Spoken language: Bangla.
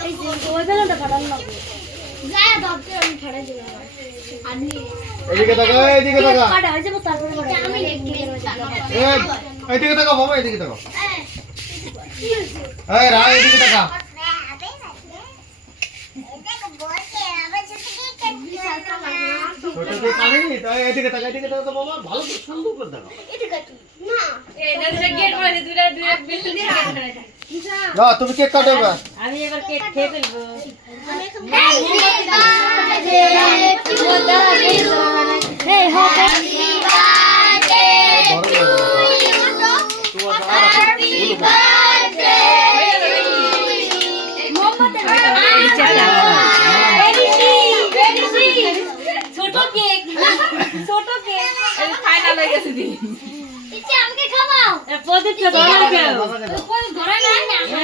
ওই বেলুনটা ফাটানো লাগবে যায় দবতে আমি ফাটাই দিলাম আমি এদিকে তাকাও এদিকে তাকাও কাটা হয়ে যাবে তারপরে ফাটাই আমি এদিকে তাকাও বাবা এদিকে তাকাও এই রা এদিকে তাকাও ছোট যে কানেনি তাই এদিকে তাকাও তো বাবা ভালো করে সুন্দর করে দেখাও এদিকে না এই দেখো গেট করে দুইটা বিল্ডিং দিয়ে গেট করে না তুমি কেক কাটো এবার আমি এবার কেক খেয়ে ফেলবো এই হবে ছোট কেক ছোট কেক ফাইনাল হয়ে গেছে দি আমাকে খাওয়াও প্রদীপ তো ধরা কেউ বাবা দেবো ধরা না